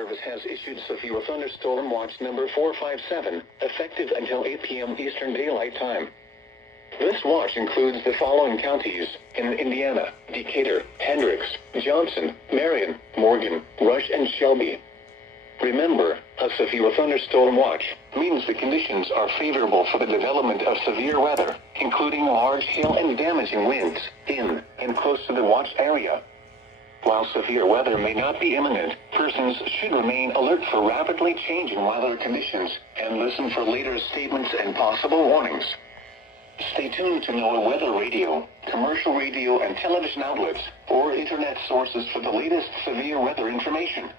Service has issued severe thunderstorm watch number 457, effective until 8 p.m. Eastern Daylight Time. This watch includes the following counties in Indiana: Decatur, Hendricks, Johnson, Marion, Morgan, Rush, and Shelby. Remember, a severe thunderstorm watch means the conditions are favorable for the development of severe weather, including large hail and damaging winds in and close to the watch area. While severe weather may not be imminent, persons should remain alert for rapidly changing weather conditions and listen for later statements and possible warnings. Stay tuned to NOAA weather radio, commercial radio and television outlets, or internet sources for the latest severe weather information.